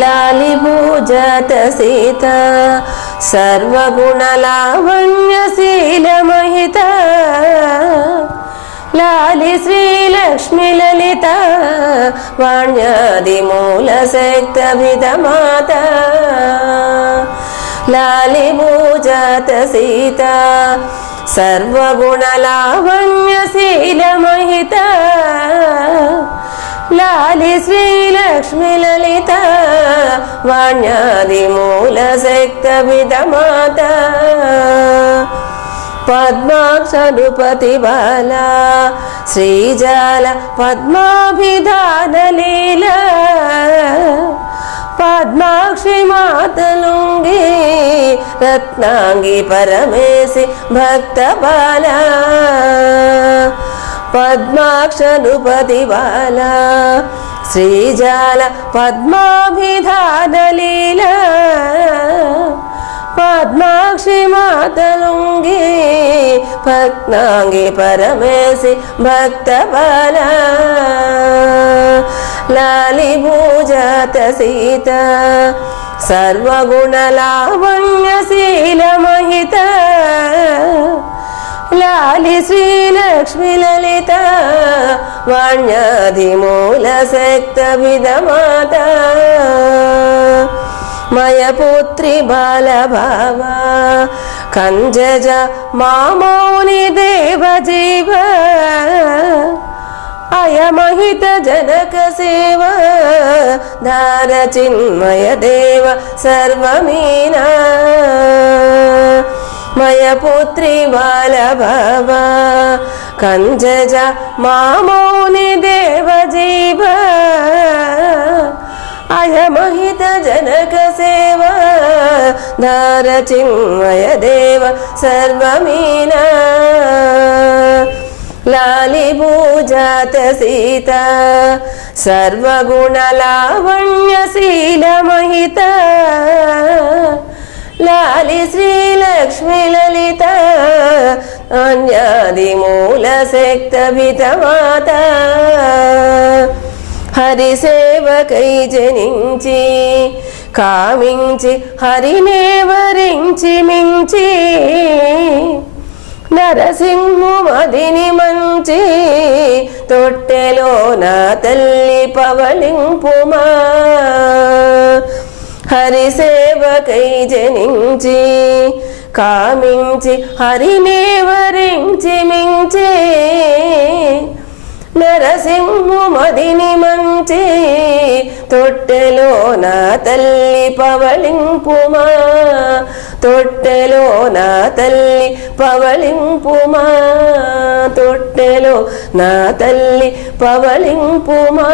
लालिभूजात सीता सर्वगुणलावण्यशीलमहिता। लालि श्रीलक्ष्मी ललिता वाण्यादिमूलशक्तभिदमाता लालिभूजात सीता सर्वगुणलावण्यशीलमहिता। लालि श्रीलक्ष्मी वाण्यादिमूलशक्तभिदमाता पद्माक्षरुपति बाला श्रीजाल पद्माभिधानलीला। पद्माक्षि मातलुङ्गी रत्नाङ्गी परमेशि भक्तबाला। पद्माक्षरुपति बाला श्रीजाल पद्माभिधानलीला पद्माक्षि मातलुङ्गी भक्नाङ्गी परमेशि भक्तबाला लालिभूजात सीता सर्वगुणलावण्यशीलमहिता लालि श्रीलक्ष्मी ललिता वाण्याधिमूलशक्तविदमाता मयपुत्री बालभावा। कञ्जज मामौनि देवजीव। अयमहित जनक सेव। धार चिन्मय देव सर्वमीना। मयपुत्री बालभावा कञ्जज मामौनि देवजीव। अयमहित जनक सेव। धार चिन्मय देव सर्वमीना। लालिभूजात सीता। सर्वगुणलावण्यशीलमहिता लालि श्रीलक्ष्मी ललिता వ్యక్తవితమాత హరిసేవకై జనించి కామించి హరినే వరించి మించి నరసింహుమదిని మంచి తొట్టెలో నా తల్లి పవలింపుమా హరిసేవకై జనించి కామించి హరినే వరించి మించే నరసింహుమదిని మంచి తొట్టెలో నా తల్లి పవళింపుమా తొట్టెలో నా తల్లి పవళింపుమా తొట్టెలో నా తల్లి పవళింపుమా.